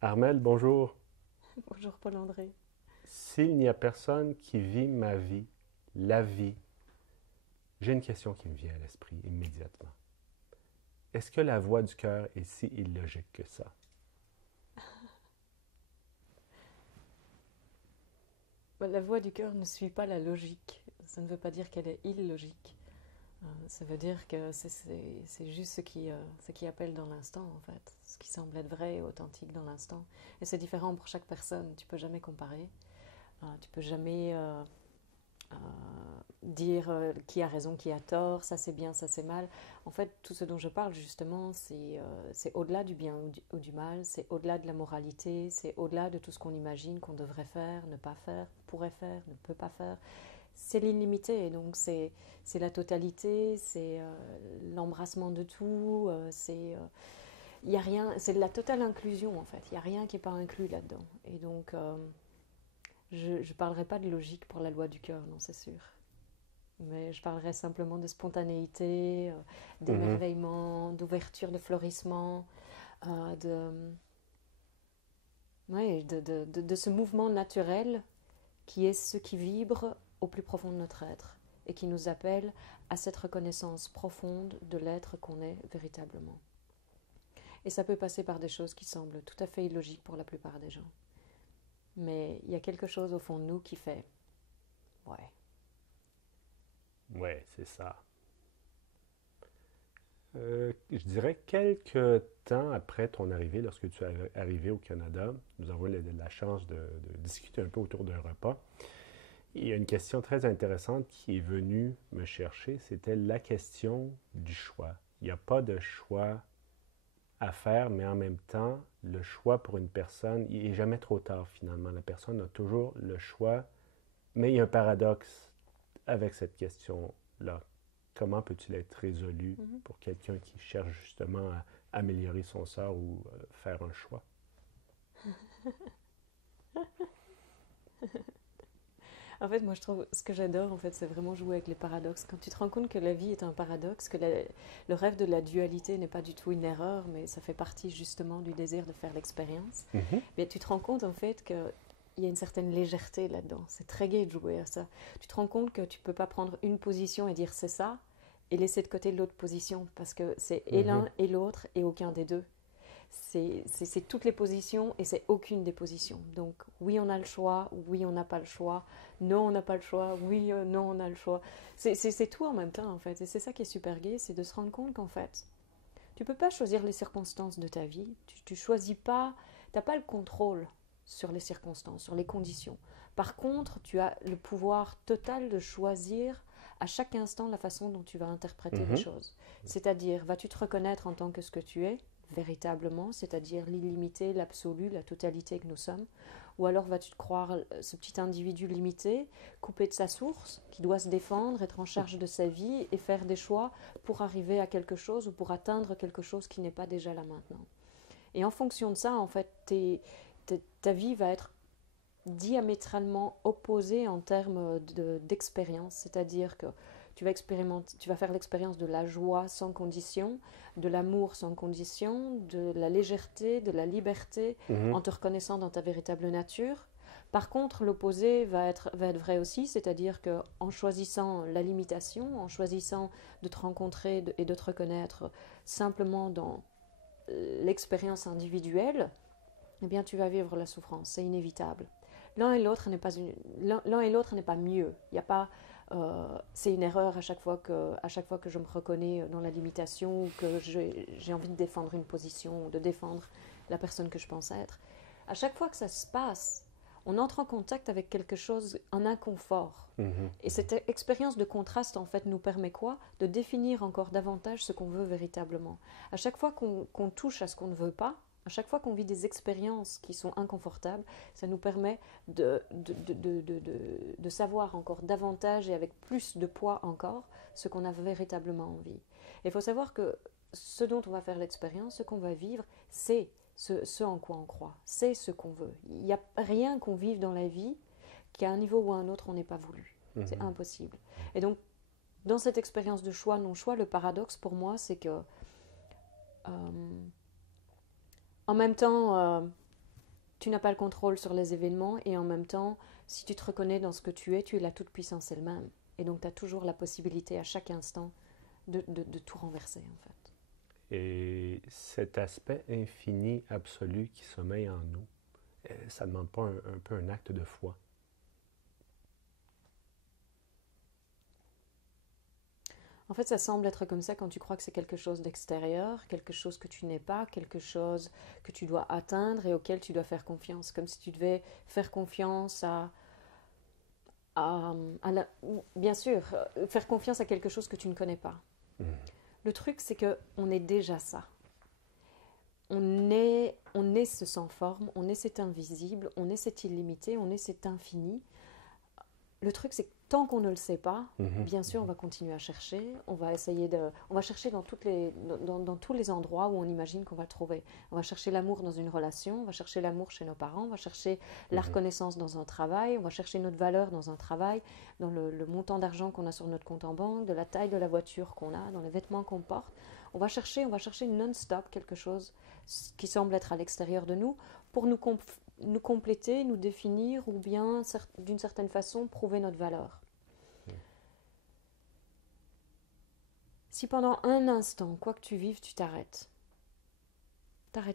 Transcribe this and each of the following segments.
Armel, bonjour. Bonjour Paul-André. S'il n'y a personne qui vit ma vie, la vie, j'ai une question qui me vient à l'esprit immédiatement. Est-ce que la voix du cœur est si illogique que ça? La voix du cœur ne suit pas la logique. Ça ne veut pas dire qu'elle est illogique. Ça veut dire que c'est juste ce qui appelle dans l'instant, en fait. Ce qui semble être vrai et authentique dans l'instant. Et c'est différent pour chaque personne. Tu peux jamais comparer. Tu peux jamais euh, dire qui a raison, qui a tort, ça c'est bien, ça c'est mal. En fait, tout ce dont je parle justement, c'est au-delà du bien ou du mal, c'est au-delà de la moralité, c'est au-delà de tout ce qu'on imagine qu'on devrait faire, ne pas faire, pourrait faire, ne peut pas faire. C'est l'illimité, donc c'est la totalité, c'est l'embrassement de tout, il y a rien, c'est de la totale inclusion en fait. Il y a rien qui est pas inclus là-dedans. Et donc je parlerai pas de logique pour la loi du cœur, non, c'est sûr. Mais je parlerai simplement de spontanéité, Mhm. d'émerveillement, d'ouverture, de florissement, de, ouais, de ce mouvement naturel qui est ce qui vibre au plus profond de notre être et qui nous appelle à cette reconnaissance profonde de l'être qu'on est véritablement. Et ça peut passer par des choses qui semblent tout à fait illogiques pour la plupart des gens. Mais il y a quelque chose au fond de nous qui fait ouais. Ouais, c'est ça. Je dirais quelques temps après ton arrivée, lorsque tu es arrivé au Canada, nous avons eu la chance de discuter un peu autour d'un repas. Il y a une question très intéressante qui est venue me chercher, c'était la question du choix. Il n'y a pas de choix à faire, mais en même temps, le choix pour une personne, il n'est jamais trop tard finalement. La personne a toujours le choix, mais il y a un paradoxe avec cette question-là. Comment peut-il être résolu Mhm. pour quelqu'un qui cherche justement à améliorer son sort ou faire un choix? En fait, moi, je trouve ce que j'adore, en fait, c'est vraiment jouer avec les paradoxes. Quand tu te rends compte que la vie est un paradoxe, que le rêve de la dualité n'est pas du tout une erreur, mais ça fait partie justement du désir de faire l'expérience, Mhm, mais tu te rends compte en fait que il y a une certaine légèreté là-dedans. C'est très gai de jouer à ça. Tu te rends compte que tu peux pas prendre une position et dire c'est ça et laisser de côté l'autre position parce que c'est et mhm, l'un et l'autre et aucun des deux. C'est toutes les positions et c'est aucune des positions. Donc oui, on a le choix, oui, on n'a pas le choix, non, on n'a pas le choix, oui, non, on a le choix. C'est tout en même temps, en fait. Et c'est ça qui est super gai, c'est de se rendre compte qu'en fait, tu peux pas choisir les circonstances de ta vie. Tu choisis pas, t'as pas le contrôle sur les circonstances, sur les conditions. Par contre, tu as le pouvoir total de choisir à chaque instant la façon dont tu vas interpréter les mhm, choses. C'est-à-dire, vas-tu te reconnaître en tant que ce que tu es, véritablement, c'est-à-dire l'illimité, l'absolu, la totalité que nous sommes, ou alors vas-tu te croire ce petit individu limité, coupé de sa source, qui doit se défendre, être en charge de sa vie et faire des choix pour arriver à quelque chose ou pour atteindre quelque chose qui n'est pas déjà là maintenant. Et en fonction de ça, en fait, ta vie va être diamétralement opposée en termes d'expérience, c'est-à-dire que tu vas faire l'expérience de la joie sans condition, de l'amour sans condition, de la légèreté, de la liberté, mhm, en te reconnaissant dans ta véritable nature. Par contre, l'opposé va être vrai aussi, c'est-à-dire qu'en choisissant la limitation, en choisissant de te rencontrer et de te reconnaître simplement dans l'expérience individuelle, eh bien tu vas vivre la souffrance, c'est inévitable. L'un et l'autre n'est pas l'un et l'autre n'est pas mieux. Il y a pas c'est une erreur à chaque fois que je me reconnais dans la limitation ou que j'ai envie de défendre une position ou de défendre la personne que je pense être. À chaque fois que ça se passe, on entre en contact avec quelque chose, un inconfort. mhm, Et cette expérience de contraste, en fait, nous permet quoi? De définir encore davantage ce qu'on veut véritablement. À chaque fois qu'on touche à ce qu'on ne veut pas, à chaque fois qu'on vit des expériences qui sont inconfortables, ça nous permet de savoir encore davantage et avec plus de poids encore ce qu'on a véritablement envie. Et il faut savoir que ce dont on va faire l'expérience, ce qu'on va vivre, c'est ce en quoi on croit, c'est ce qu'on veut. Il n'y a rien qu'on vive dans la vie qu'à un niveau ou à un autre on n'ait pas voulu. C'est mhm, impossible. Et donc, dans cette expérience de choix, non-choix, le paradoxe pour moi, c'est que en même temps, tu n'as pas le contrôle sur les événements et en même temps, si tu te reconnais dans ce que tu es la toute-puissance elle-même. Et donc, tu as toujours la possibilité à chaque instant de tout renverser, en fait. Et cet aspect infini, absolu qui sommeille en nous, ça ne demande pas un peu un acte de foi? En fait, ça semble être comme ça quand tu crois que c'est quelque chose d'extérieur, quelque chose que tu n'es pas, quelque chose que tu dois atteindre et auquel tu dois faire confiance. Comme si tu devais faire confiance bien sûr, faire confiance à quelque chose que tu ne connais pas. Le truc, c'est que on est déjà ça. On est ce sans forme, on est cet invisible, on est cet illimité, on est cet infini. Le truc, c'est que tant qu'on ne le sait pas, bien sûr, on va continuer à chercher. On va chercher dans tous les endroits où on imagine qu'on va le trouver. On va chercher l'amour dans une relation, on va chercher l'amour chez nos parents, on va chercher la reconnaissance dans un travail, on va chercher notre valeur dans un travail, dans le montant d'argent qu'on a sur notre compte en banque, de la taille de la voiture qu'on a, dans les vêtements qu'on porte. On va chercher non-stop quelque chose qui semble être à l'extérieur de nous pour nous compléter, nous définir ou bien, d'une certaine façon, prouver notre valeur. Si pendant un instant, quoi que tu vives, tu t'arrêtes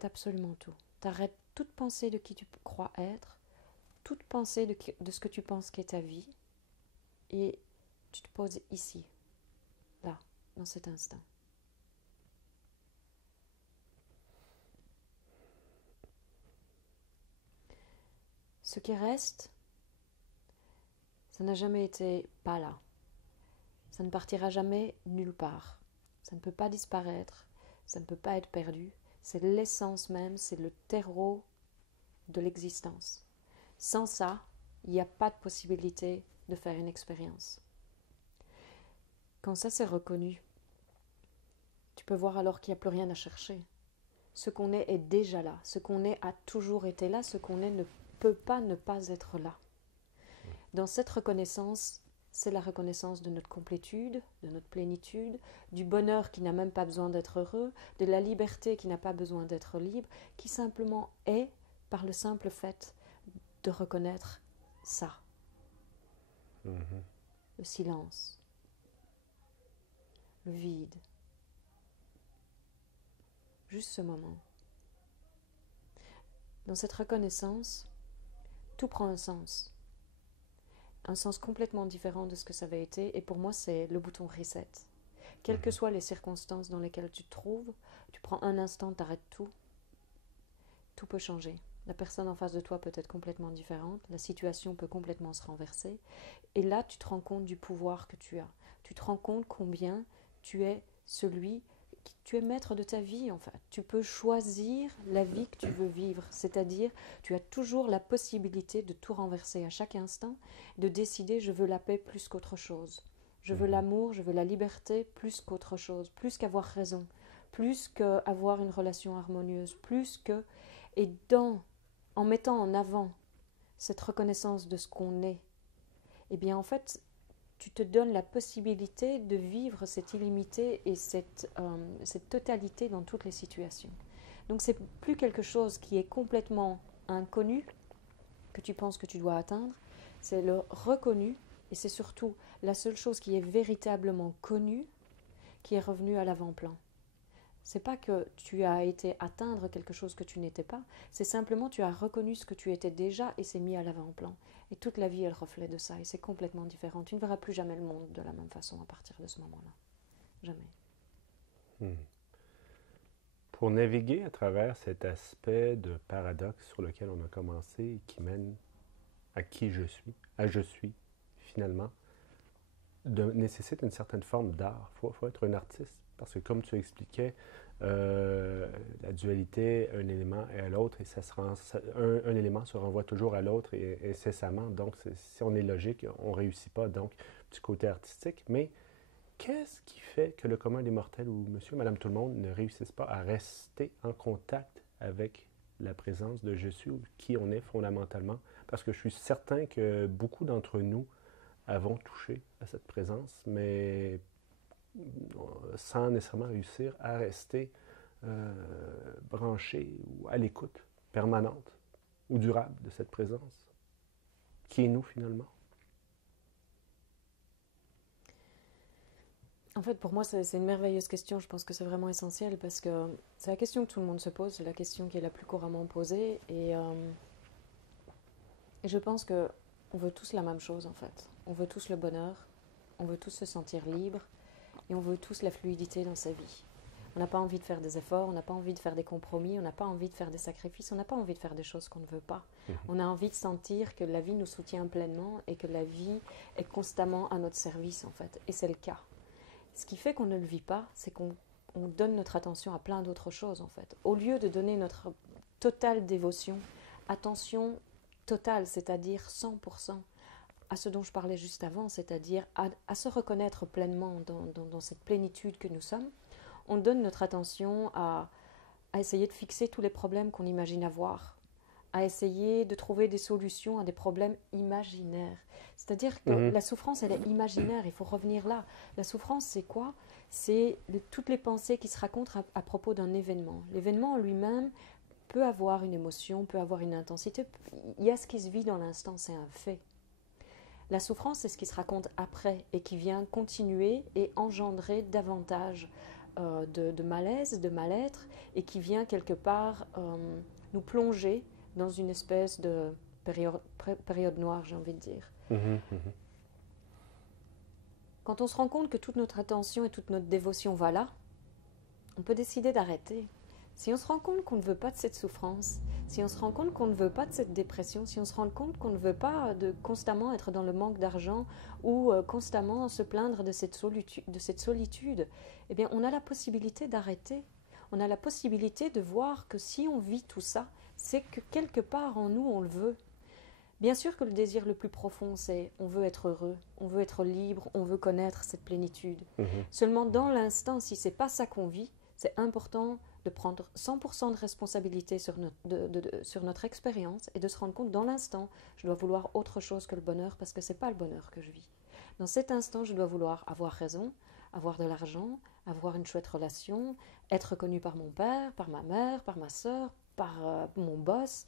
absolument tout. T'arrêtes toute pensée de qui tu crois être, toute pensée de ce que tu penses qu'est ta vie, et tu te poses ici, là, dans cet instant. Ce qui reste, ça n'a jamais été pas là. Ça ne partira jamais nulle part. Ça ne peut pas disparaître, ça ne peut pas être perdu. C'est l'essence même, c'est le terreau de l'existence. Sans ça, il n'y a pas de possibilité de faire une expérience. Quand ça c'est reconnu, tu peux voir alors qu'il n'y a plus rien à chercher. Ce qu'on est déjà là. Ce qu'on est a toujours été là. Ce qu'on est ne peut pas ne pas être là. Dans cette reconnaissance, c'est la reconnaissance de notre complétude, de notre plénitude, du bonheur qui n'a même pas besoin d'être heureux, de la liberté qui n'a pas besoin d'être libre, qui simplement est par le simple fait de reconnaître ça. Le silence, le vide, juste ce moment. Dans cette reconnaissance, tout prend un sens complètement différent de ce que ça avait été, et pour moi c'est le bouton reset. Quelles que soient les circonstances dans lesquelles tu te trouves, tu prends un instant, t'arrêtes tout, tout peut changer. La personne en face de toi peut être complètement différente, la situation peut complètement se renverser, et là tu te rends compte du pouvoir que tu as. Tu te rends compte combien tu es tu es maître de ta vie en fait. Tu peux choisir la vie que tu veux vivre, c'est-à-dire tu as toujours la possibilité de tout renverser à chaque instant, de décider je veux la paix plus qu'autre chose. Je veux l'amour, je veux la liberté plus qu'autre chose, plus qu'avoir raison, plus qu'avoir une relation harmonieuse, en mettant en avant cette reconnaissance de ce qu'on est, eh bien en fait, tu te donnes la possibilité de vivre cette illimité et cette totalité dans toutes les situations. Donc c'est plus quelque chose qui est complètement inconnu, que tu penses que tu dois atteindre, c'est le reconnu, et c'est surtout la seule chose qui est véritablement connue qui est revenue à l'avant-plan. C'est pas que tu as été atteindre quelque chose que tu n'étais pas, c'est simplement tu as reconnu ce que tu étais déjà et c'est mis à l'avant-plan. Et toute la vie est le reflet de ça et c'est complètement différent. Tu ne verras plus jamais le monde de la même façon à partir de ce moment-là. Jamais. Pour naviguer à travers cet aspect de paradoxe sur lequel on a commencé et qui mène à qui je suis, à je suis, finalement, nécessite une certaine forme d'art. Il faut être un artiste. Parce que comme tu expliquais, la dualité, un élément et à l'autre, et un élément se renvoie toujours à l'autre et incessamment. Donc, si on est logique, on ne réussit pas, donc, du côté artistique. Mais qu'est-ce qui fait que le commun des mortels ou monsieur, madame, tout le monde ne réussissent pas à rester en contact avec la présence de je suis ou qui on est fondamentalement? Parce que je suis certain que beaucoup d'entre nous avons touché à cette présence, mais sans nécessairement réussir à rester branché ou à l'écoute permanente ou durable de cette présence? Qui est nous finalement? En fait, pour moi, c'est une merveilleuse question. Je pense que c'est vraiment essentiel parce que c'est la question que tout le monde se pose, c'est la question qui est la plus couramment posée. Et je pense que on veut tous la même chose, en fait. On veut tous le bonheur, on veut tous se sentir libre et on veut tous la fluidité dans sa vie. On n'a pas envie de faire des efforts, on n'a pas envie de faire des compromis, on n'a pas envie de faire des sacrifices, on n'a pas envie de faire des choses qu'on ne veut pas. On a envie de sentir que la vie nous soutient pleinement et que la vie est constamment à notre service, en fait. Et c'est le cas. Ce qui fait qu'on ne le vit pas, c'est qu'on donne notre attention à plein d'autres choses, en fait. Au lieu de donner notre totale dévotion, attention totale, c'est-à-dire 100%, à ce dont je parlais juste avant, c'est-à-dire à se reconnaître pleinement dans cette plénitude que nous sommes, on donne notre attention à essayer de fixer tous les problèmes qu'on imagine avoir, à essayer de trouver des solutions à des problèmes imaginaires. C'est-à-dire que la souffrance, elle est imaginaire, il faut revenir là. La souffrance, c'est quoi? C'est toutes les pensées qui se racontent à propos d'un événement. L'événement en lui-même peut avoir une émotion, peut avoir une intensité. Il y a ce qui se vit dans l'instant, c'est un fait. La souffrance, c'est ce qui se raconte après et qui vient continuer et engendrer davantage de malaise, de mal-être, et qui vient quelque part nous plonger dans une espèce de période noire, j'ai envie de dire. Quand on se rend compte que toute notre attention et toute notre dévotion va là, on peut décider d'arrêter. Si on se rend compte qu'on ne veut pas de cette souffrance, si on se rend compte qu'on ne veut pas de cette dépression, si on se rend compte qu'on ne veut pas de constamment être dans le manque d'argent ou constamment se plaindre de cette solitude, eh bien on a la possibilité d'arrêter. On a la possibilité de voir que si on vit tout ça, c'est que quelque part en nous on le veut. Bien sûr que le désir le plus profond, c'est on veut être heureux, on veut être libre, on veut connaître cette plénitude. Seulement dans l'instant, si c'est pas ça qu'on vit, c'est important de prendre 100% de responsabilité sur notre expérience et de se rendre compte dans l'instant, je dois vouloir autre chose que le bonheur parce que c'est pas le bonheur que je vis. Dans cet instant, je dois vouloir avoir raison, avoir de l'argent, avoir une chouette relation, être reconnu par mon père, par ma mère, par ma sœur, par mon boss,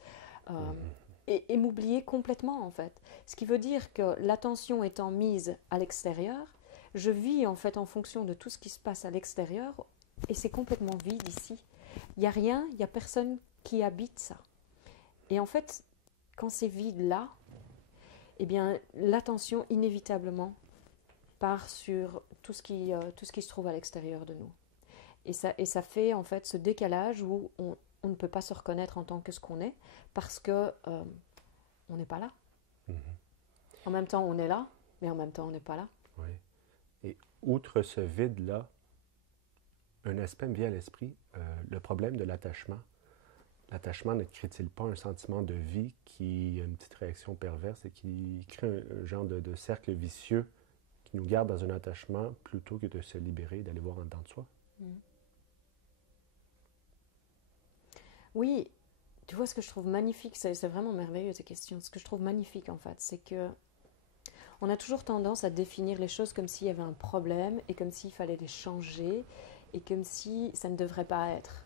et m'oublier complètement en fait. Ce qui veut dire que l'attention étant mise à l'extérieur, je vis en fait en fonction de tout ce qui se passe à l'extérieur et c'est complètement vide ici. Il n'y a rien, il n'y a personne qui habite ça. Et en fait, quand c'est vide là, eh bien l'attention inévitablement part sur tout ce qui se trouve à l'extérieur de nous. Et ça fait en fait ce décalage où on ne peut pas se reconnaître en tant que ce qu'on est parce que on n'est pas là. En même temps, on est là, mais en même temps, on n'est pas là. Oui. Et outre ce vide-là, un aspect me vient à l'esprit, le problème de l'attachement. L'attachement ne crée-t-il pas un sentiment de vie qui a une petite réaction perverse et qui crée un genre de cercle vicieux qui nous garde dans un attachement plutôt que de se libérer, d'aller voir en dedans de soi? Oui, tu vois ce que je trouve magnifique, c'est vraiment merveilleux ces questions. Ce que je trouve magnifique en fait, c'est que on a toujours tendance à définir les choses comme s'il y avait un problème et comme s'il fallait les changer et comme si ça ne devrait pas être.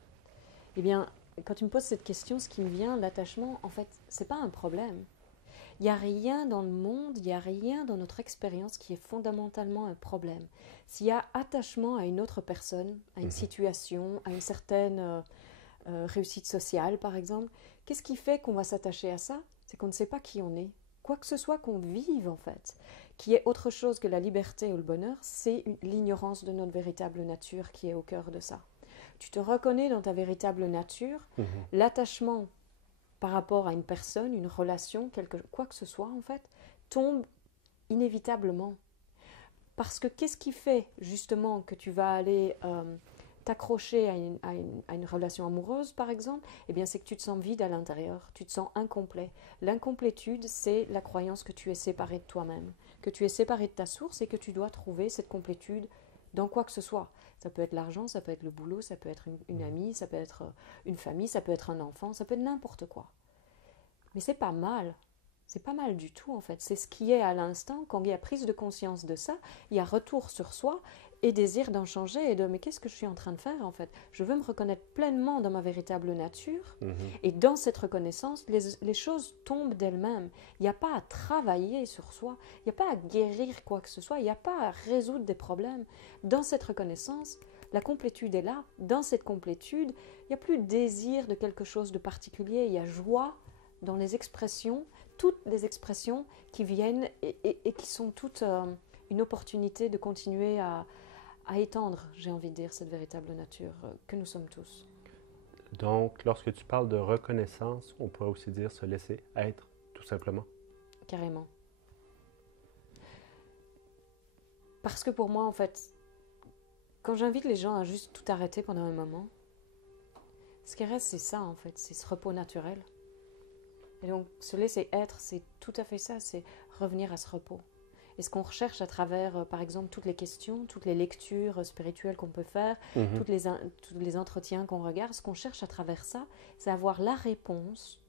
Eh bien, quand tu me poses cette question, ce qui me vient, l'attachement, en fait, c'est pas un problème. Il n'y a rien dans le monde, il n'y a rien dans notre expérience qui est fondamentalement un problème. S'il y a attachement à une autre personne, à une situation, à une certaine réussite sociale, par exemple, qu'est-ce qui fait qu'on va s'attacher à ça? C'est qu'on ne sait pas qui on est. Quoi que ce soit qu'on vive, en fait, qui est autre chose que la liberté ou le bonheur, c'est l'ignorance de notre véritable nature qui est au cœur de ça. Tu te reconnais dans ta véritable nature, l'attachement par rapport à une personne, une relation, quoi que ce soit, en fait, tombe inévitablement. Parce que qu'est-ce qui fait, justement, que tu vas aller t'accrocher à une relation amoureuse, par exemple, eh bien, c'est que tu te sens vide à l'intérieur, tu te sens incomplet. L'incomplétude, c'est la croyance que tu es séparé de toi-même, que tu es séparé de ta source et que tu dois trouver cette complétude dans quoi que ce soit. Ça peut être l'argent, ça peut être le boulot, ça peut être une amie, ça peut être une famille, ça peut être un enfant, ça peut être n'importe quoi. Mais c'est pas mal. C'est pas mal du tout en fait. C'est ce qui est à l'instant, quand il y a prise de conscience de ça, il y a retour sur soi et désir d'en changer et de mais qu'est-ce que je suis en train de faire en fait? Je veux me reconnaître pleinement dans ma véritable nature et dans cette reconnaissance, les choses tombent d'elles-mêmes. Il n'y a pas à travailler sur soi, il n'y a pas à guérir quoi que ce soit, il n'y a pas à résoudre des problèmes. Dans cette reconnaissance, la complétude est là. Dans cette complétude, il n'y a plus de désir de quelque chose de particulier, il y a joie dans les expressions, toutes les expressions qui viennent et qui sont toutes une opportunité de continuer à étendre, j'ai envie de dire, cette véritable nature que nous sommes tous. Donc, lorsque tu parles de reconnaissance, on pourrait aussi dire se laisser être, tout simplement. Carrément. Parce que pour moi, en fait, quand j'invite les gens à juste tout arrêter pendant un moment, ce qui reste, c'est ça, en fait, c'est ce repos naturel. Et donc, se laisser être, c'est tout à fait ça, c'est revenir à ce repos. Et ce qu'on recherche à travers, par exemple, toutes les questions, toutes les lectures spirituelles qu'on peut faire, tous les entretiens qu'on regarde, ce qu'on cherche à travers ça, c'est avoir la réponse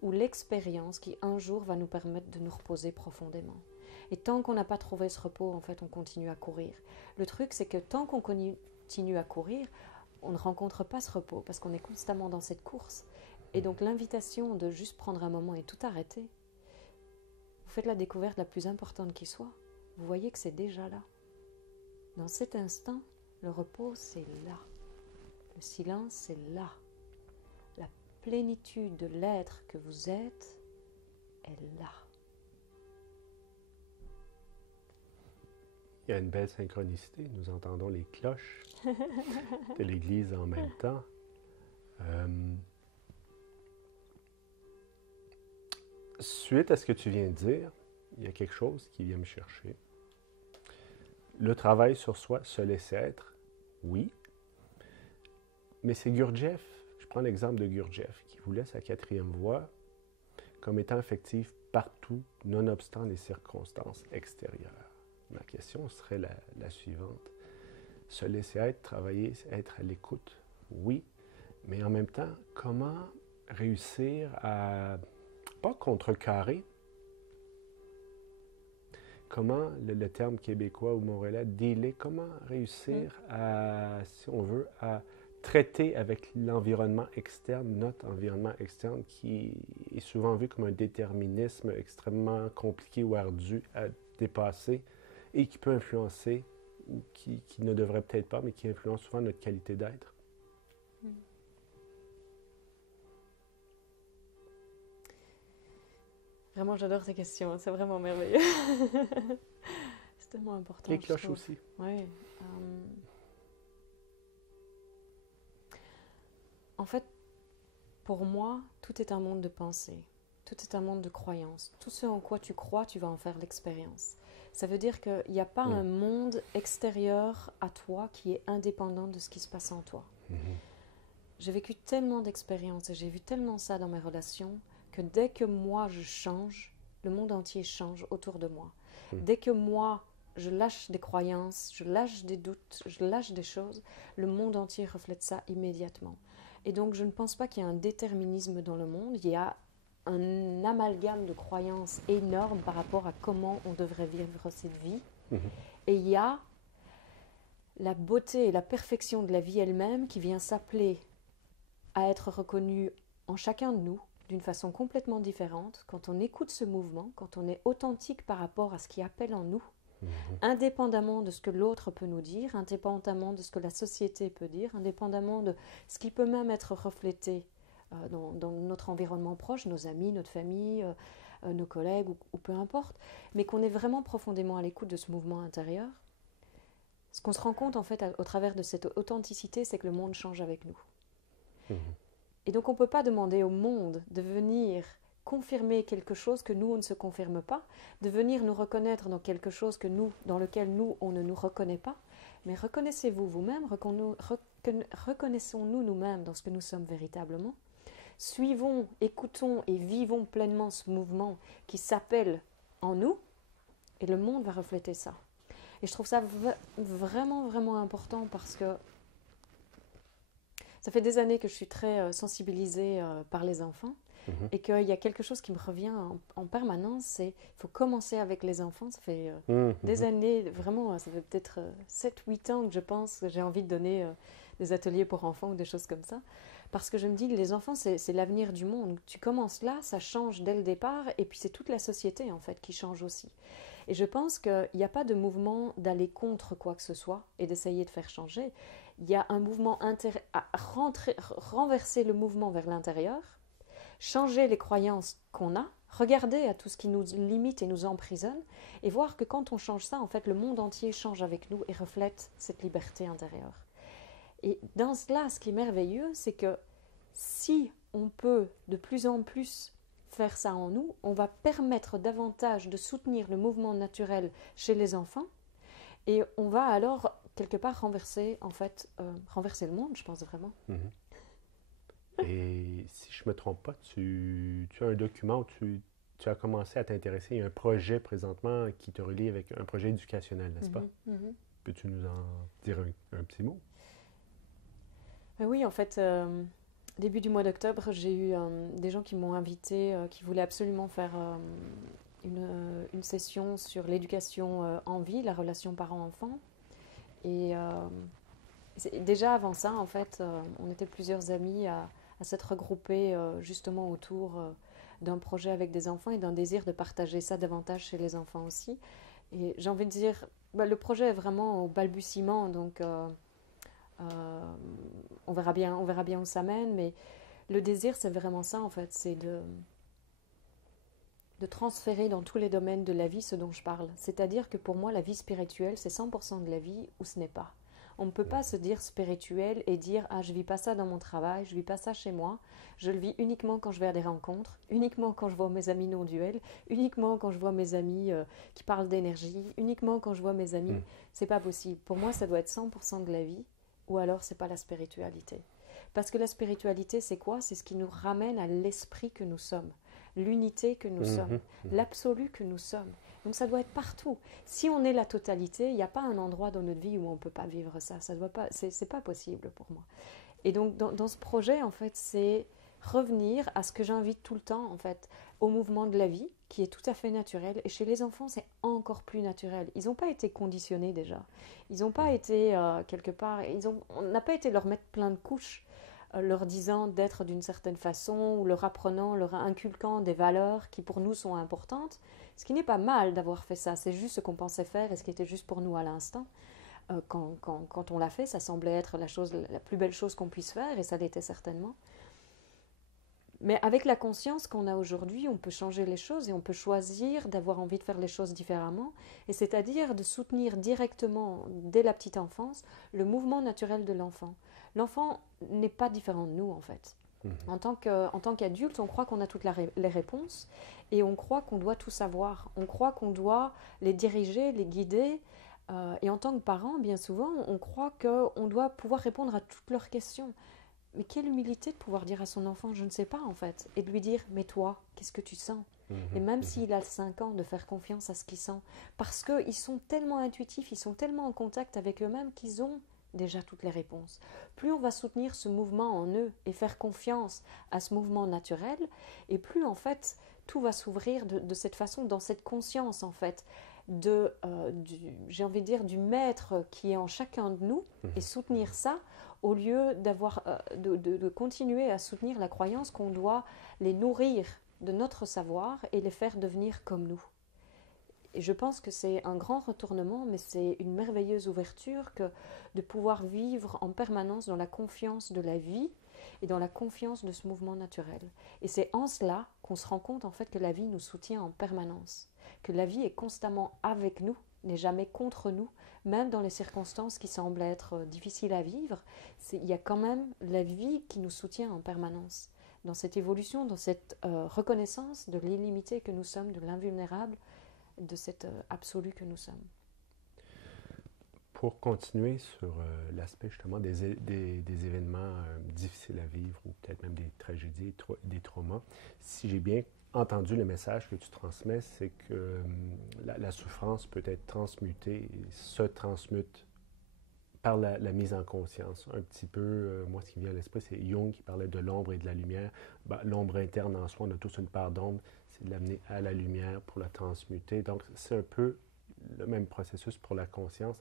ou l'expérience qui un jour va nous permettre de nous reposer profondément. Et tant qu'on n'a pas trouvé ce repos, en fait, on continue à courir. Le truc, c'est que tant qu'on continue à courir, on ne rencontre pas ce repos parce qu'on est constamment dans cette course. Et donc l'invitation de juste prendre un moment et tout arrêter, vous faites la découverte la plus importante qui soit. Vous voyez que c'est déjà là. Dans cet instant, le repos, c'est là. Le silence, c'est là. La plénitude de l'être que vous êtes est là. Il y a une belle synchronicité. Nous entendons les cloches de l'Église en même temps. Suite à ce que tu viens de dire, il y a quelque chose qui vient me chercher. Le travail sur soi, se laisser être, oui. Mais c'est Gurdjieff, je prends l'exemple de Gurdjieff, qui voulait sa quatrième voie comme étant effective partout, nonobstant les circonstances extérieures. Ma question serait la suivante. Se laisser être, travailler, être à l'écoute, oui. Mais en même temps, comment réussir à pas contrecarrer. Comment, le terme québécois ou montréalais, dealer, comment réussir à, si on veut, à traiter avec l'environnement externe, notre environnement externe, qui est souvent vu comme un déterminisme extrêmement compliqué ou ardu à dépasser et qui peut influencer, ou qui ne devrait peut-être pas, mais qui influence souvent notre qualité d'être. Vraiment, j'adore ces questions, c'est vraiment merveilleux. C'est tellement important. Les cloches aussi. Oui. En fait, pour moi, tout est un monde de pensée. Tout est un monde de croyances. Tout ce en quoi tu crois, tu vas en faire l'expérience. Ça veut dire qu'il n'y a pas un monde extérieur à toi qui est indépendant de ce qui se passe en toi. J'ai vécu tellement d'expériences et j'ai vu tellement ça dans mes relations que dès que moi je change, le monde entier change autour de moi. Dès que moi je lâche des croyances, je lâche des doutes, je lâche des choses, le monde entier reflète ça immédiatement. Et donc je ne pense pas qu'il y ait un déterminisme dans le monde, il y a un amalgame de croyances énorme par rapport à comment on devrait vivre cette vie. Et il y a la beauté et la perfection de la vie elle-même qui vient s'appeler à être reconnue en chacun de nous, d'une façon complètement différente, quand on écoute ce mouvement, quand on est authentique par rapport à ce qui appelle en nous, indépendamment de ce que l'autre peut nous dire, indépendamment de ce que la société peut dire, indépendamment de ce qui peut même être reflété dans notre environnement proche, nos amis, notre famille, nos collègues ou peu importe, mais qu'on est vraiment profondément à l'écoute de ce mouvement intérieur. Ce qu'on se rend compte en fait au travers de cette authenticité, c'est que le monde change avec nous. Et donc on ne peut pas demander au monde de venir confirmer quelque chose que nous, on ne se confirme pas, de venir nous reconnaître dans quelque chose dans lequel nous, on ne nous reconnaît pas, mais reconnaissez-vous vous-même, reconnaissons-nous nous-mêmes dans ce que nous sommes véritablement, suivons, écoutons et vivons pleinement ce mouvement qui s'appelle en nous, et le monde va refléter ça. Et je trouve ça vraiment, vraiment important parce que ça fait des années que je suis très sensibilisée par les enfants. Mhm. Et qu'il y a quelque chose qui me revient en permanence, c'est il faut commencer avec les enfants. Ça fait des Mhm. années, vraiment, ça fait peut-être 7-8 ans que je pense que j'ai envie de donner des ateliers pour enfants ou des choses comme ça. Parce que je me dis, les enfants, c'est l'avenir du monde. Tu commences là, ça change dès le départ, et puis c'est toute la société, en fait, qui change aussi. Et je pense qu'il n'y a pas de mouvement d'aller contre quoi que ce soit et d'essayer de faire changer. Il y a un mouvement à renverser le mouvement vers l'intérieur, changer les croyances qu'on a, regarder à tout ce qui nous limite et nous emprisonne, et voir que quand on change ça, en fait, le monde entier change avec nous et reflète cette liberté intérieure. Et dans cela, ce qui est merveilleux, c'est que si on peut de plus en plus faire ça en nous, on va permettre davantage de soutenir le mouvement naturel chez les enfants, et on va alors quelque part renverser, en fait, renverser le monde, je pense vraiment. Mhm. Et si je me trompe pas, tu as un document où tu as commencé à t'intéresser. Il y a un projet présentement qui te relie avec un projet éducationnel, n'est-ce pas? Mhm, mhm. Peux-tu nous en dire un petit mot? Oui, en fait, début du mois d'octobre, j'ai eu des gens qui m'ont invité, qui voulaient absolument faire une session sur l'éducation en vie, la relation parent-enfant. Et déjà avant ça, en fait, on était plusieurs amis à s'être regroupés justement autour d'un projet avec des enfants et d'un désir de partager ça davantage chez les enfants aussi. Et j'ai envie de dire, bah, le projet est vraiment au balbutiement, donc euh, on verra bien où ça mène, mais le désir, c'est vraiment ça en fait, c'est de transférer dans tous les domaines de la vie ce dont je parle. C'est-à-dire que pour moi, la vie spirituelle, c'est 100% de la vie ou ce n'est pas. On ne peut pas se dire spirituel et dire ah je vis pas ça dans mon travail, je vis pas ça chez moi, je le vis uniquement quand je vais à des rencontres, uniquement quand je vois mes amis non duels, uniquement quand je vois mes amis qui parlent d'énergie, uniquement quand je vois mes amis. Mhm. C'est pas possible. Pour moi, ça doit être 100% de la vie ou alors c'est pas la spiritualité. Parce que la spiritualité, c'est quoi? C'est ce qui nous ramène à l'esprit que nous sommes, l'unité que nous sommes, Mhm. Mhm. l'absolu que nous sommes. Donc ça doit être partout. Si on est la totalité, il n'y a pas un endroit dans notre vie où on ne peut pas vivre ça. Ça doit pas, c'est pas possible pour moi. Et donc dans ce projet, en fait, c'est revenir à ce que j'invite tout le temps, en fait, au mouvement de la vie, qui est tout à fait naturel. Et chez les enfants, c'est encore plus naturel. Ils n'ont pas été conditionnés déjà. Ils n'ont pas été quelque part. On n'a pas été leur mettre plein de couches, leur disant d'être d'une certaine façon, ou leur apprenant, leur inculquant des valeurs qui pour nous sont importantes. Ce qui n'est pas mal d'avoir fait ça. C'est juste ce qu'on pensait faire et ce qui était juste pour nous à l'instant. Quand on l'a fait, ça semblait être la plus belle chose qu'on puisse faire, et ça l'était certainement. Mais avec la conscience qu'on a aujourd'hui, on peut changer les choses et on peut choisir d'avoir envie de faire les choses différemment, et c'est-à-dire de soutenir directement, dès la petite enfance, le mouvement naturel de l'enfant. L'enfant n'est pas différent de nous, en fait. Mhm. En tant qu'adulte, on croit qu'on a toutes les réponses et on croit qu'on doit tout savoir. On croit qu'on doit les diriger, les guider. Et en tant que parent, bien souvent, on croit qu'on doit pouvoir répondre à toutes leurs questions. Mais quelle humilité de pouvoir dire à son enfant, je ne sais pas en fait, et de lui dire, mais toi, qu'est-ce que tu sens? Et Mhm. même Mhm. s'il a 5 ans, de faire confiance à ce qu'il sent. Parce qu'ils sont tellement intuitifs, ils sont tellement en contact avec eux-mêmes qu'ils ont déjà toutes les réponses. Plus on va soutenir ce mouvement en eux et faire confiance à ce mouvement naturel, et plus en fait tout va s'ouvrir de cette façon, dans cette conscience en fait, j'ai envie de dire, du maître qui est en chacun de nous, et soutenir ça au lieu de continuer à soutenir la croyance qu'on doit les nourrir de notre savoir et les faire devenir comme nous. Et je pense que c'est un grand retournement, mais c'est une merveilleuse ouverture que de pouvoir vivre en permanence dans la confiance de la vie et dans la confiance de ce mouvement naturel. Et c'est en cela qu'on se rend compte en fait que la vie nous soutient en permanence, que la vie est constamment avec nous, n'est jamais contre nous, même dans les circonstances qui semblent être difficiles à vivre. Il y a quand même la vie qui nous soutient en permanence. Dans cette évolution, dans cette reconnaissance de l'illimité que nous sommes, de l'invulnérable, de cet absolu que nous sommes. Pour continuer sur l'aspect justement des événements difficiles à vivre ou peut-être même des tragédies, des traumas, si j'ai bien entendu le message que tu transmets, c'est que la souffrance peut être transmutée, se transmute par la mise en conscience. Un petit peu, moi, ce qui me vient à l'esprit, c'est Jung qui parlait de l'ombre et de la lumière. Ben, l'ombre interne en soi, on a tous une part d'ombre, c'est de l'amener à la lumière pour la transmuter. Donc, c'est un peu le même processus pour la conscience.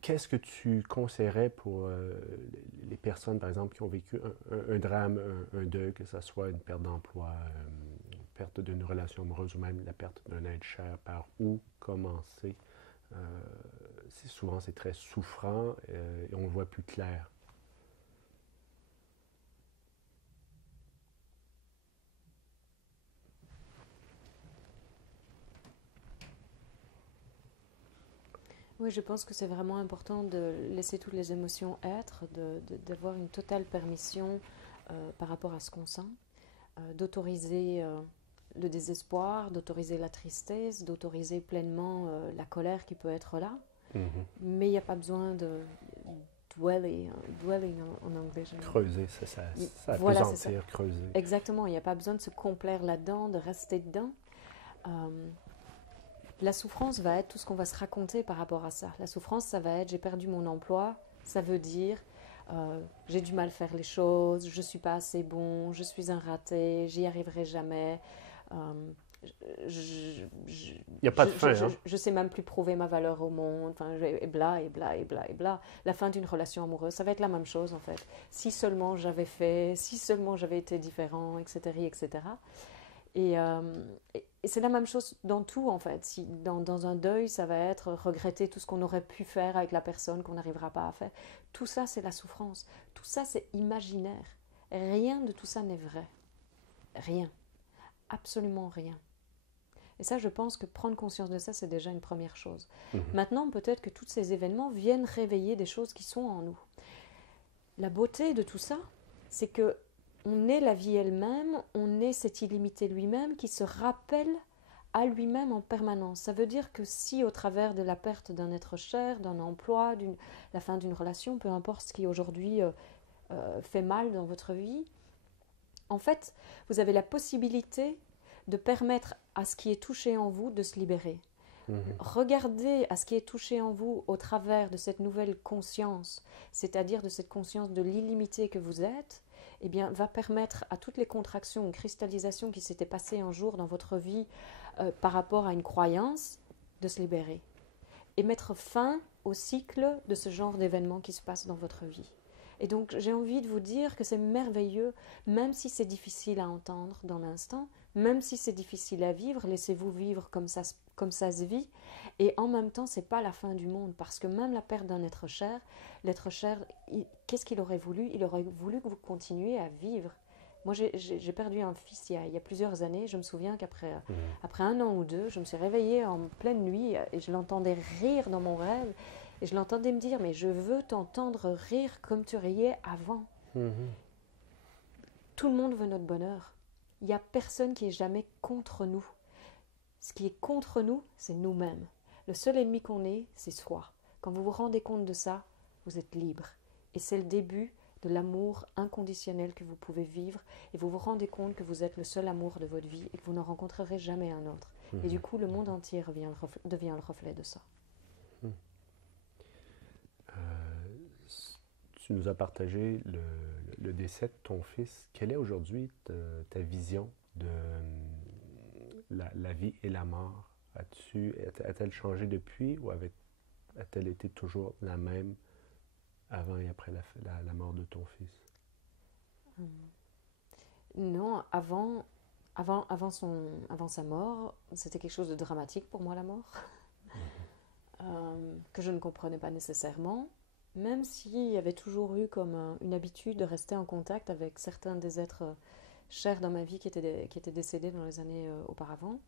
Qu'est-ce que tu conseillerais pour les personnes, par exemple, qui ont vécu un drame, un deuil, que ce soit une perte d'emploi, une perte d'une relation amoureuse ou même la perte d'un être cher, par où commencer? Euh, souvent, c'est très souffrant et on voit plus clair. Oui, je pense que c'est vraiment important de laisser toutes les émotions être, d'avoir une totale permission par rapport à ce qu'on sent, d'autoriser le désespoir, d'autoriser la tristesse, d'autoriser pleinement la colère qui peut être là. Mhm. Mais il n'y a pas besoin de dwelling en anglais. Creuser, ça Voilà, c'est ça. appesantir, creuser. Exactement, il n'y a pas besoin de se complaire là-dedans, de rester dedans. La souffrance va être tout ce qu'on va se raconter par rapport à ça. La souffrance, ça va être j'ai perdu mon emploi, ça veut dire j'ai du mal à faire les choses, je ne suis pas assez bon, je suis un raté, j'y arriverai jamais. Il n'y a pas de fin, hein? Je sais même plus prouver ma valeur au monde, enfin, et bla, et bla, et bla, et bla. La fin d'une relation amoureuse, ça va être la même chose en fait. Si seulement j'avais fait, si seulement j'avais été différent, etc., etc. Et, euh, et c'est la même chose dans tout en fait. Si, dans un deuil, ça va être regretter tout ce qu'on aurait pu faire avec la personne qu'on n'arrivera pas à faire. Tout ça, c'est la souffrance. Tout ça, c'est imaginaire. Rien de tout ça n'est vrai. Rien. Absolument rien. Et ça, je pense que prendre conscience de ça, c'est déjà une première chose. Mhm. Maintenant, peut-être que tous ces événements viennent réveiller des choses qui sont en nous. La beauté de tout ça, c'est que on est la vie elle-même, on est cet illimité lui-même qui se rappelle à lui-même en permanence. Ça veut dire que si au travers de la perte d'un être cher, d'un emploi, la fin d'une relation, peu importe ce qui aujourd'hui fait mal dans votre vie, en fait, vous avez la possibilité de permettre à ce qui est touché en vous de se libérer. Mhm. Regardez à ce qui est touché en vous au travers de cette nouvelle conscience, c'est-à-dire de cette conscience de l'illimité que vous êtes, eh bien, va permettre à toutes les contractions ou cristallisations qui s'étaient passées un jour dans votre vie par rapport à une croyance de se libérer et mettre fin au cycle de ce genre d'événements qui se passent dans votre vie. Et donc, j'ai envie de vous dire que c'est merveilleux, même si c'est difficile à entendre dans l'instant, même si c'est difficile à vivre, laissez-vous vivre comme ça se vit. Et en même temps, c'est pas la fin du monde, parce que même la perte d'un être cher, l'être cher, qu'est-ce qu'il aurait voulu? Il aurait voulu que vous continuiez à vivre. Moi, j'ai perdu un fils il y a plusieurs années. Je me souviens après un an ou deux, je me suis réveillée en pleine nuit et je l'entendais rire dans mon rêve. Et je l'entendais me dire, mais je veux t'entendre rire comme tu riais avant. Mhm. Tout le monde veut notre bonheur. Il n'y a personne qui est jamais contre nous. Ce qui est contre nous, c'est nous-mêmes. Le seul ennemi qu'on ait, c'est soi. Quand vous vous rendez compte de ça, vous êtes libre. Et c'est le début de l'amour inconditionnel que vous pouvez vivre. Et vous vous rendez compte que vous êtes le seul amour de votre vie et que vous n'en rencontrerez jamais un autre. Et du coup, le monde entier devient le reflet de ça. Tu nous as partagé le décès de ton fils. Quelle est aujourd'hui ta vision de la vie et la mort? A-t-elle changé depuis ou a-t-elle été toujours la même avant et après la mort de ton fils? Non, avant sa mort, c'était quelque chose de dramatique pour moi, la mort, que je ne comprenais pas nécessairement, même s'il y avait toujours eu comme une habitude de rester en contact avec certains des êtres chers dans ma vie qui étaient décédés dans les années auparavant.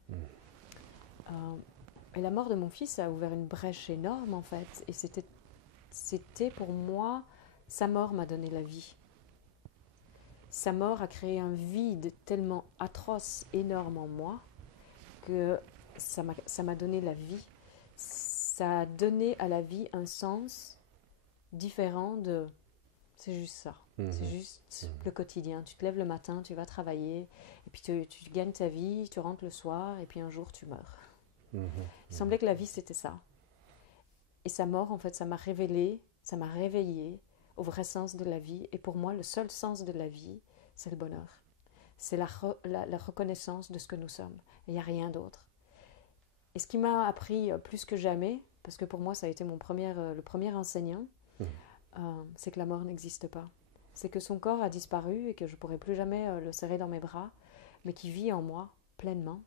Et la mort de mon fils a ouvert une brèche énorme, en fait, et c'était pour moi, sa mort m'a donné la vie. Sa mort a créé un vide tellement atroce, énorme en moi, que ça m'a donné la vie. Ça a donné à la vie un sens différent de... C'est juste ça. C'est juste le quotidien. Tu te lèves le matin, tu vas travailler, et puis tu gagnes ta vie, tu rentres le soir, et puis un jour tu meurs. Il semblait que la vie c'était ça. Et sa mort, en fait, ça m'a révélé Ça m'a réveillée au vrai sens de la vie. Et pour moi, le seul sens de la vie, c'est le bonheur. C'est la reconnaissance de ce que nous sommes. Il n'y a rien d'autre. Et ce qui m'a appris plus que jamais, parce que pour moi, ça a été le premier enseignant, c'est que la mort n'existe pas. C'est que son corps a disparu et que je ne pourrai plus jamais le serrer dans mes bras, mais qui vit en moi pleinement.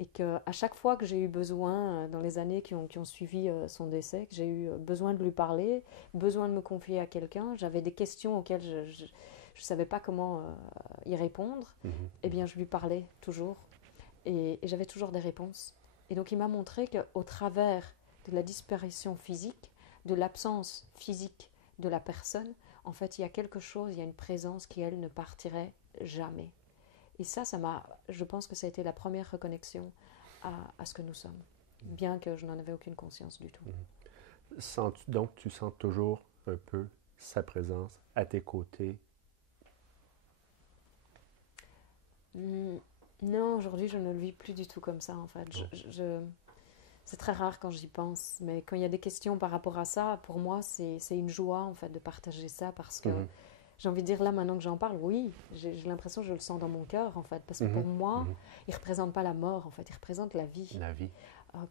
Et qu'à chaque fois que j'ai eu besoin, dans les années qui ont suivi son décès, que j'ai eu besoin de lui parler, besoin de me confier à quelqu'un, j'avais des questions auxquelles je ne savais pas comment y répondre, eh bien je lui parlais toujours. Et j'avais toujours des réponses. Et donc il m'a montré qu'au travers de la disparition physique, de l'absence physique de la personne, en fait il y a quelque chose, il y a une présence qui, elle, ne partirait jamais. Et ça je pense que ça a été la première reconnexion à ce que nous sommes, bien que je n'en avais aucune conscience du tout. Donc, tu sens toujours un peu sa présence à tes côtés? Non, aujourd'hui, je ne le vis plus du tout comme ça, en fait. C'est très rare quand j'y pense, mais quand il y a des questions par rapport à ça, pour moi, c'est une joie, en fait, de partager ça, parce que j'ai envie de dire, là, maintenant que j'en parle, oui, j'ai l'impression que je le sens dans mon cœur, en fait, parce que pour moi, il ne représente pas la mort, en fait, il représente la vie. La vie.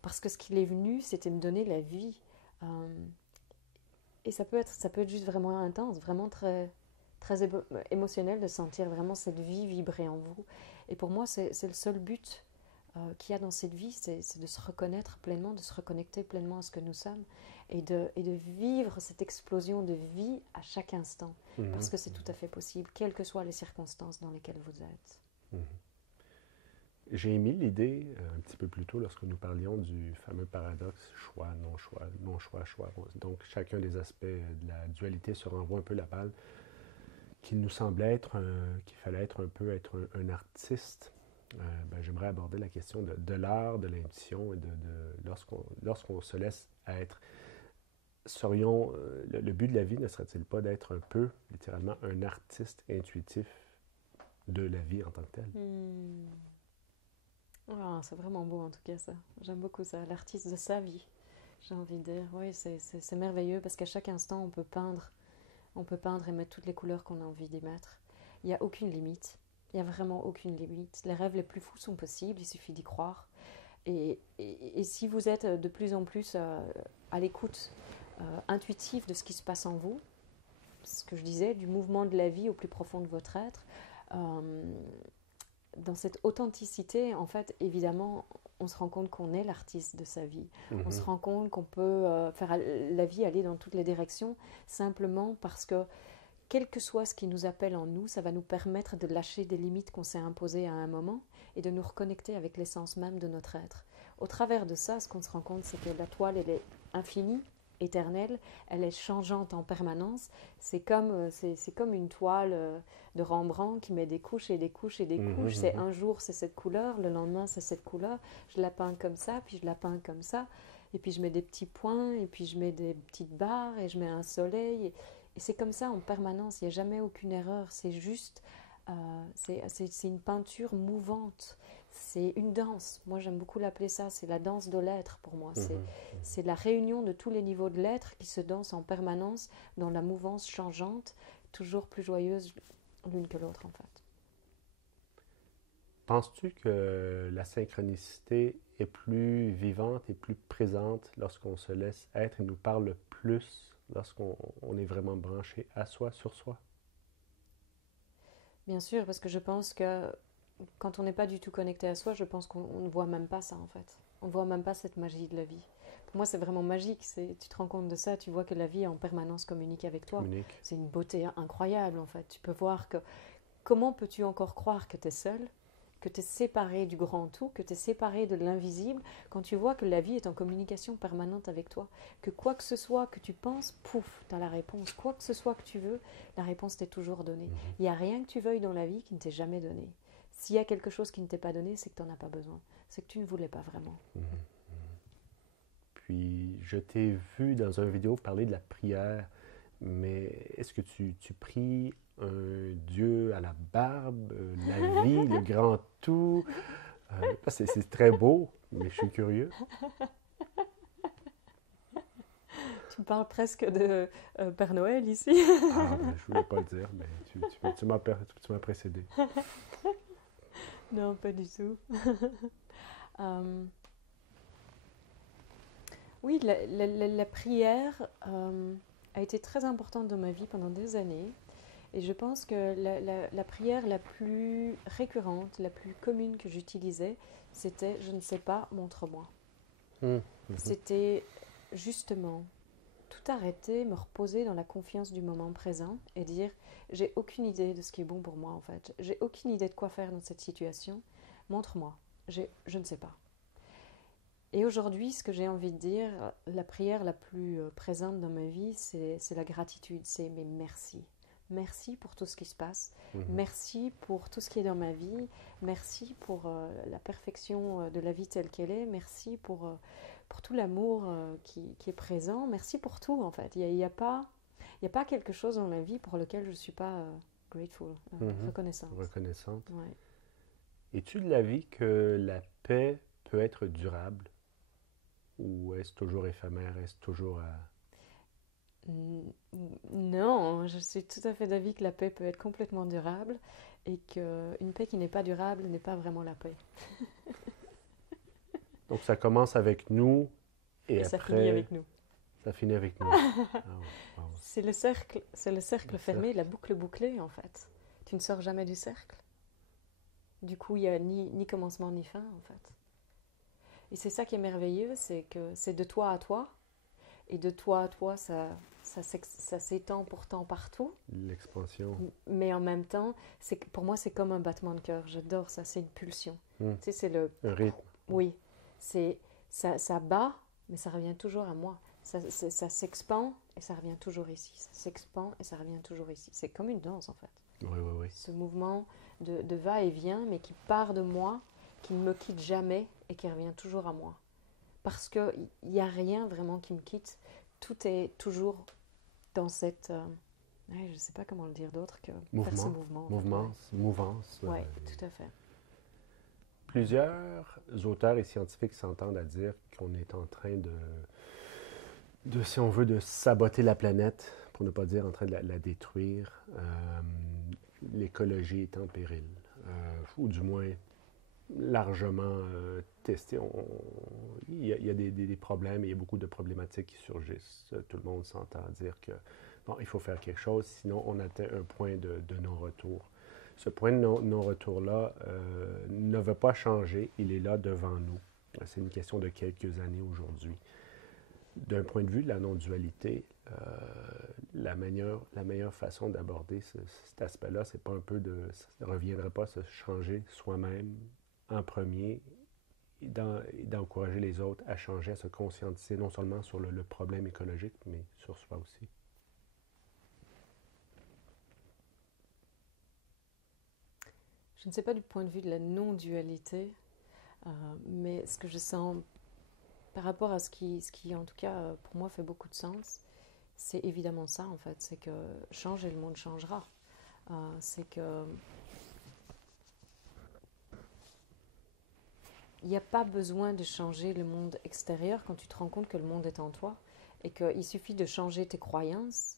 Parce que ce qu'il est venu, c'était me donner la vie. Et ça peut être juste vraiment intense, vraiment très, très émotionnel de sentir vraiment cette vie vibrer en vous. Et pour moi, c'est le seul but qu'il y a dans cette vie, c'est de se reconnaître pleinement, de se reconnecter pleinement à ce que nous sommes et de vivre cette explosion de vie à chaque instant. Parce que c'est tout à fait possible, quelles que soient les circonstances dans lesquelles vous êtes. J'ai émis l'idée un petit peu plus tôt lorsque nous parlions du fameux paradoxe choix, non choix, non choix, choix. Donc chacun des aspects de la dualité se renvoie un peu la balle, qu'il nous semblait qu'il fallait être un artiste. J'aimerais aborder la question de l'art, de l'intuition et lorsqu'on se laisse être. Le but de la vie ne serait-il pas d'être un peu, littéralement, un artiste intuitif de la vie en tant que telle? Oh, c'est vraiment beau en tout cas ça. J'aime beaucoup ça, l'artiste de sa vie. J'ai envie de dire, oui, c'est merveilleux parce qu'à chaque instant on peut peindre et mettre toutes les couleurs qu'on a envie d'y mettre. Il n'y a aucune limite, il n'y a vraiment aucune limite. Les rêves les plus fous sont possibles, il suffit d'y croire. Et si vous êtes de plus en plus à l'écoute intuitive de ce qui se passe en vous, ce que je disais, du mouvement de la vie au plus profond de votre être, dans cette authenticité, en fait, évidemment, on se rend compte qu'on est l'artiste de sa vie. On se rend compte qu'on peut faire la vie aller dans toutes les directions, simplement parce que, quel que soit ce qui nous appelle en nous, ça va nous permettre de lâcher des limites qu'on s'est imposées à un moment et de nous reconnecter avec l'essence même de notre être. Au travers de ça, ce qu'on se rend compte, c'est que la toile, elle est infinie, éternelle, elle est changeante en permanence. C'est comme une toile de Rembrandt qui met des couches et des couches et des couches. C'est un jour c'est cette couleur, le lendemain c'est cette couleur. Je la peins comme ça, puis je la peins comme ça, et puis je mets des petits points, et puis je mets des petites barres, et je mets un soleil. Et c'est comme ça en permanence. Il n'y a jamais aucune erreur. C'est juste, c'est une peinture mouvante. C'est une danse. Moi, j'aime beaucoup l'appeler ça. C'est la danse de l'être pour moi. C'est la réunion de tous les niveaux de l'être qui se dansent en permanence dans la mouvance changeante, toujours plus joyeuse l'une que l'autre, en fait. Penses-tu que la synchronicité est plus vivante et plus présente lorsqu'on se laisse être et nous parle plus lorsqu'on est vraiment branché à soi, sur soi? Bien sûr, parce que je pense que quand on n'est pas du tout connecté à soi, je pense qu'on ne voit même pas ça, en fait. On ne voit même pas cette magie de la vie. Pour moi, c'est vraiment magique. Tu te rends compte de ça, tu vois que la vie en permanence communique avec toi. C'est une beauté incroyable, en fait. Tu peux voir que... Comment peux-tu encore croire que tu es seul, que tu es séparé du grand tout, que tu es séparé de l'invisible, quand tu vois que la vie est en communication permanente avec toi, que quoi que ce soit que tu penses, pouf, tu as la réponse. Quoi que ce soit que tu veux, la réponse t'est toujours donnée. Il n'y a rien que tu veuilles dans la vie qui ne t'est jamais donné. S'il y a quelque chose qui ne t'est pas donné, c'est que tu n'en as pas besoin. C'est que tu ne voulais pas vraiment. Puis, je t'ai vu dans une vidéo parler de la prière, mais est-ce que tu pries un Dieu à la barbe, la vie, le grand tout? C'est très beau, mais je suis curieux. Tu me parles presque de Père Noël ici. Ah, ben, je voulais pas le dire, mais tu m'as précédé. Non, pas du tout. Euh, oui, la prière a été très importante dans ma vie pendant des années. Et je pense que la prière la plus récurrente, la plus commune que j'utilisais, c'était je ne sais pas, montre-moi. Hum, mhm. C'était justement tout arrêter, me reposer dans la confiance du moment présent et dire j'ai aucune idée de ce qui est bon pour moi en fait. J'ai aucune idée de quoi faire dans cette situation. Montre-moi. Je ne sais pas. Et aujourd'hui, ce que j'ai envie de dire, la prière la plus présente dans ma vie, c'est la gratitude, c'est mais merci. Merci pour tout ce qui se passe. Mhm. Merci pour tout ce qui est dans ma vie. Merci pour la perfection de la vie telle qu'elle est. Merci pour tout l'amour qui est présent. Merci pour tout, en fait. Il y a pas, il y a pas quelque chose dans la vie pour lequel je ne suis pas grateful, Mhm. reconnaissante. Reconnaissante. Ouais. Es-tu de l'avis que la paix peut être durable ou est-ce toujours éphémère? Est-ce toujours à... Non, je suis tout à fait d'avis que la paix peut être complètement durable et qu'une paix qui n'est pas durable n'est pas vraiment la paix. Donc ça commence avec nous Et et ça finit après avec nous. ça finit avec nous. Ah, wow. C'est le cercle Le fermé, la cercle. boucle bouclée en fait. Tu ne sors jamais du cercle. Du coup, il n'y a ni commencement ni fin en fait. Et c'est ça qui est merveilleux, c'est que c'est de toi à toi. Et de toi à toi, ça s'étend pourtant partout. L'expansion. Mais en même temps, pour moi, c'est comme un battement de cœur. J'adore ça, c'est une pulsion. Hmm. Tu sais, c'est le... Un rythme. Oui, ça bat, mais ça revient toujours à moi. Ça s'expand et ça revient toujours ici. Ça s'expand et ça revient toujours ici. C'est comme une danse en fait. Oui, oui, oui. Ce mouvement de va-et-vient, mais qui part de moi, qui ne me quitte jamais et qui revient toujours à moi. Parce qu'il n'y a rien vraiment qui me quitte. Tout est toujours dans cette... ouais, je ne sais pas comment le dire d'autre que faire ce Mouvement. mouvement. En fait, Mouvance. Mouvance. ouais. Ouais, tout à fait. Plusieurs auteurs et scientifiques s'entendent à dire qu'on est en train si on veut, de saboter la planète, pour ne pas dire en train de la détruire. L'écologie est en péril, ou du moins largement testée. Il y a des problèmes, il y a beaucoup de problématiques qui surgissent. Tout le monde s'entend dire que bon, il faut faire quelque chose, sinon on atteint un point de non-retour. Ce point de non-retour-là ne veut pas changer, il est là devant nous. C'est une question de quelques années aujourd'hui. D'un point de vue de la non-dualité, la meilleure façon d'aborder cet aspect-là, c'est pas un peu de... Ça ne reviendrait pas à se changer soi-même en premier et d'encourager les autres à changer, à se conscientiser non seulement sur le problème écologique, mais sur soi aussi. Je ne sais pas du point de vue de la non-dualité, mais ce que je sens par rapport à ce qui en tout cas, pour moi, fait beaucoup de sens, c'est évidemment ça, en fait. C'est que change et le monde changera. C'est que il n'y a pas besoin de changer le monde extérieur quand tu te rends compte que le monde est en toi et qu'il suffit de changer tes croyances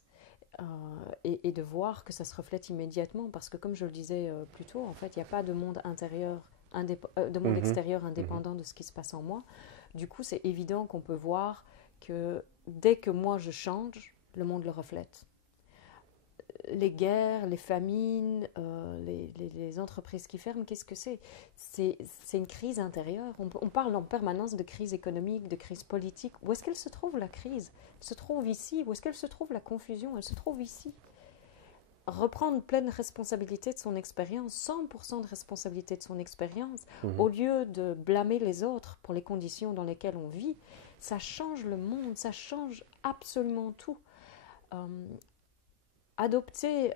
et de voir que ça se reflète immédiatement parce que comme je le disais plus tôt, en fait, il n'y a pas de monde intérieur, de monde extérieur indépendant de ce qui se passe en moi. Du coup, c'est évident qu'on peut voir que dès que moi je change, le monde le reflète. Les guerres, les famines, les entreprises qui ferment, qu'est-ce que c'est? C'est une crise intérieure. On parle en permanence de crise économique, de crise politique. Où est-ce qu'elle se trouve la crise? Elle se trouve ici. Où est-ce qu'elle se trouve la confusion? Elle se trouve ici. Reprendre pleine responsabilité de son expérience, 100% de responsabilité de son expérience, au lieu de blâmer les autres pour les conditions dans lesquelles on vit, ça change le monde, ça change absolument tout. Adopter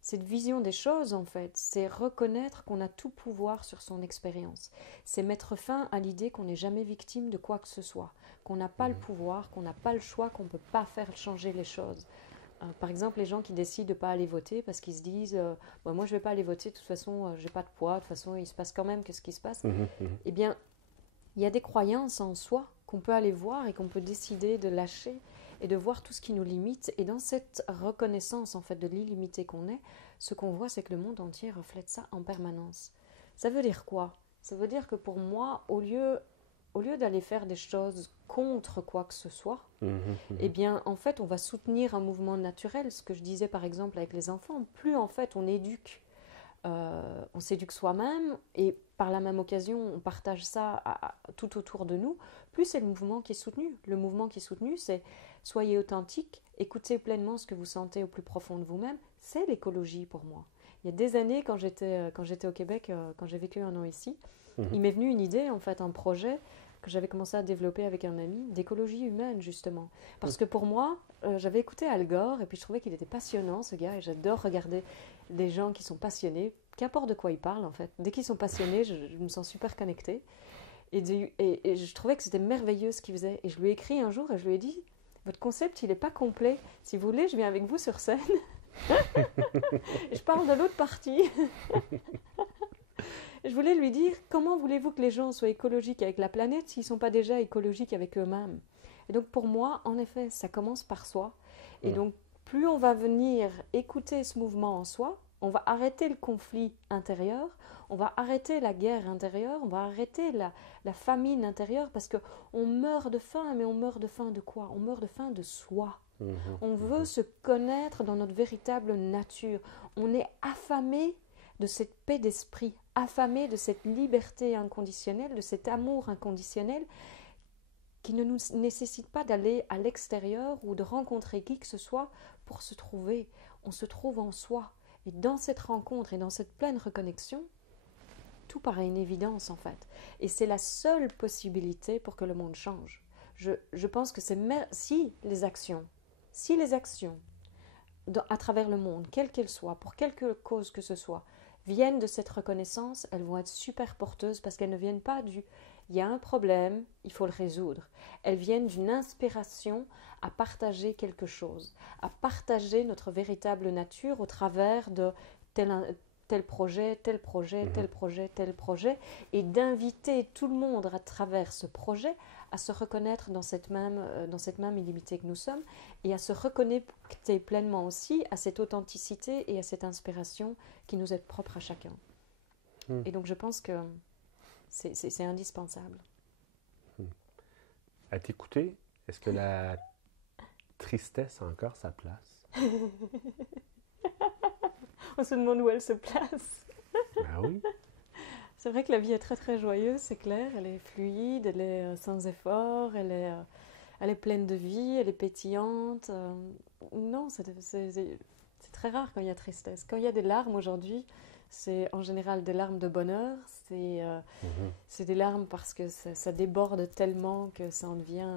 cette vision des choses, en fait, c'est reconnaître qu'on a tout pouvoir sur son expérience. C'est mettre fin à l'idée qu'on n'est jamais victime de quoi que ce soit, qu'on n'a pas le pouvoir, qu'on n'a pas le choix, qu'on ne peut pas faire changer les choses. Par exemple, les gens qui décident de ne pas aller voter parce qu'ils se disent bon, moi je ne vais pas aller voter, de toute façon je n'ai pas de poids, de toute façon il se passe quand même que ce qui se passe. Eh bien, il y a des croyances en soi qu'on peut aller voir et qu'on peut décider de lâcher et de voir tout ce qui nous limite. Et dans cette reconnaissance en fait de l'illimité qu'on est, ce qu'on voit, c'est que le monde entier reflète ça en permanence. Ça veut dire quoi? Ça veut dire que pour moi, au lieu d'aller faire des choses contre quoi que ce soit, eh bien, en fait, on va soutenir un mouvement naturel. Ce que je disais par exemple avec les enfants, plus en fait on éduque, on s'éduque soi-même et par la même occasion on partage ça tout autour de nous, plus c'est le mouvement qui est soutenu. Le mouvement qui est soutenu, c'est soyez authentique, écoutez pleinement ce que vous sentez au plus profond de vous-même. C'est l'écologie pour moi. Il y a des années, quand j'étais au Québec, quand j'ai vécu 1 an ici, il m'est venu une idée, en fait, un projet que j'avais commencé à développer avec un ami d'écologie humaine, justement. Parce que pour moi, j'avais écouté Al Gore et puis je trouvais qu'il était passionnant, ce gars, et j'adore regarder des gens qui sont passionnés, qu'importe de quoi ils parlent, en fait. Dès qu'ils sont passionnés, je me sens super connectée. Et je trouvais que c'était merveilleux ce qu'il faisait. Et je lui ai écrit un jour et je lui ai dit, votre concept, il n'est pas complet. Si vous voulez, je viens avec vous sur scène. Et je parle de l'autre partie. Je voulais lui dire, comment voulez-vous que les gens soient écologiques avec la planète s'ils ne sont pas déjà écologiques avec eux-mêmes? Et donc pour moi, en effet, ça commence par soi. Et donc plus on va venir écouter ce mouvement en soi, on va arrêter le conflit intérieur, on va arrêter la guerre intérieure, on va arrêter la famine intérieure, parce qu'on meurt de faim, mais on meurt de faim de quoi? On meurt de faim de soi. On veut se connaître dans notre véritable nature. On est affamé de cette paix d'esprit, affamé de cette liberté inconditionnelle, de cet amour inconditionnel qui ne nous nécessite pas d'aller à l'extérieur ou de rencontrer qui que ce soit pour se trouver. On se trouve en soi. Et dans cette rencontre et dans cette pleine reconnexion, tout paraît une évidence en fait. Et c'est la seule possibilité pour que le monde change. Je pense que si les actions à travers le monde, quelles qu'elles soient, pour quelque cause que ce soit, viennent de cette reconnaissance, elles vont être super porteuses parce qu'elles ne viennent pas du « il y a un problème, il faut le résoudre ». Elles viennent d'une inspiration à partager quelque chose, à partager notre véritable nature au travers de tel projet, tel projet, tel projet, tel projet, et d'inviter tout le monde à travers ce projet à se reconnaître dans cette même illimité que nous sommes, et à se reconnecter pleinement aussi à cette authenticité et à cette inspiration qui nous est propre à chacun. Et donc je pense que c'est indispensable. À t'écouter, est-ce que la tristesse a encore sa place? On se demande où elle se place. Ben oui. C'est vrai que la vie est très très joyeuse, c'est clair. Elle est fluide, elle est sans effort, elle est pleine de vie, elle est pétillante. Non, c'est très rare quand il y a tristesse. Quand il y a des larmes aujourd'hui, c'est en général des larmes de bonheur. C'est des larmes parce que ça déborde tellement que ça en devient...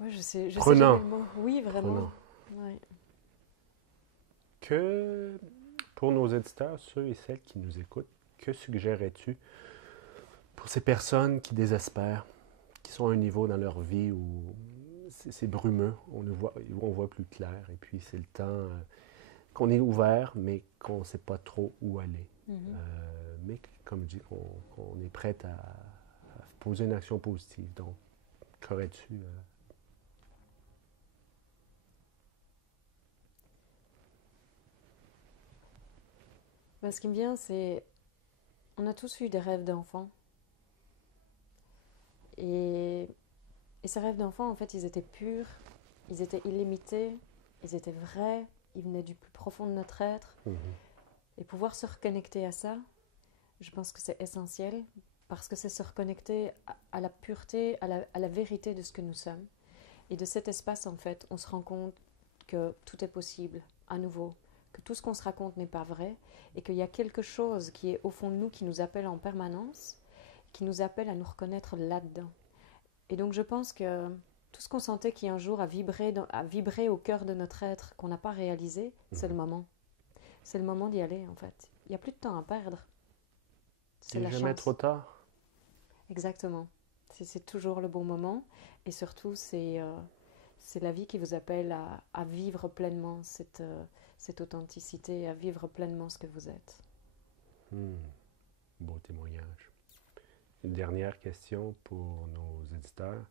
Ouais, je sais Prenant. jamais le mot. Oui, vraiment. Ouais. Que, pour nos éditeurs, ceux et celles qui nous écoutent, que suggérerais-tu pour ces personnes qui désespèrent, qui sont à un niveau dans leur vie où c'est brumeux, on voit plus clair, et puis c'est le temps qu'on est ouvert, mais qu'on ne sait pas trop où aller. Mais comme je dis, qu'on est prêt à poser une action positive. Donc, qu'aurais-tu Ce qui me vient, c'est... On a tous eu des rêves d'enfants. Et ces rêves d'enfants, en fait, ils étaient purs, ils étaient illimités, ils étaient vrais, ils venaient du plus profond de notre être. Et pouvoir se reconnecter à ça, je pense que c'est essentiel, parce que c'est se reconnecter à la pureté, à la vérité de ce que nous sommes. Et de cet espace, en fait, on se rend compte que tout est possible, à nouveau, que tout ce qu'on se raconte n'est pas vrai, et qu'il y a quelque chose qui est au fond de nous, qui nous appelle en permanence, qui nous appelle à nous reconnaître là-dedans. Et donc je pense que tout ce qu'on sentait qui un jour a vibré au cœur de notre être, qu'on n'a pas réalisé, c'est le moment. C'est le moment d'y aller, en fait. Il n'y a plus de temps à perdre. C'est la jamais trop tard. Exactement. C'est toujours le bon moment. Et surtout, c'est la vie qui vous appelle à vivre pleinement cette authenticité, à vivre pleinement ce que vous êtes. Beau témoignage. Une dernière question pour nos éditeurs.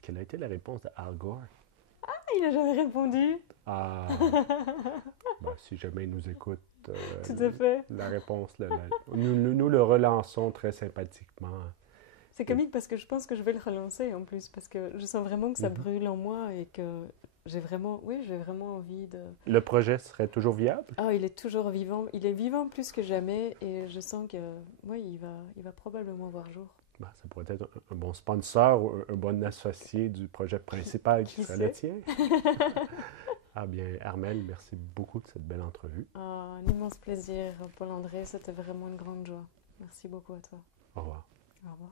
Quelle a été la réponse de Al Gore? Ah, il n'a jamais répondu. Ah, ben, si jamais il nous écoute, Tout à fait. la réponse, nous le relançons très sympathiquement. C'est comique parce que je pense que je vais le relancer en plus, parce que je sens vraiment que ça Mhm. brûle en moi et que j'ai vraiment envie de... Le projet serait toujours viable? Ah, il est toujours vivant, il est vivant plus que jamais et je sens que, oui, il va probablement voir jour. Ben, ça pourrait être un bon sponsor ou un bon associé du projet principal qui Qui serait le sait? tien. Ah bien, Armelle, merci beaucoup de cette belle entrevue. Ah, un immense plaisir, Paul-André, c'était vraiment une grande joie. Merci beaucoup à toi. Au revoir. Au revoir.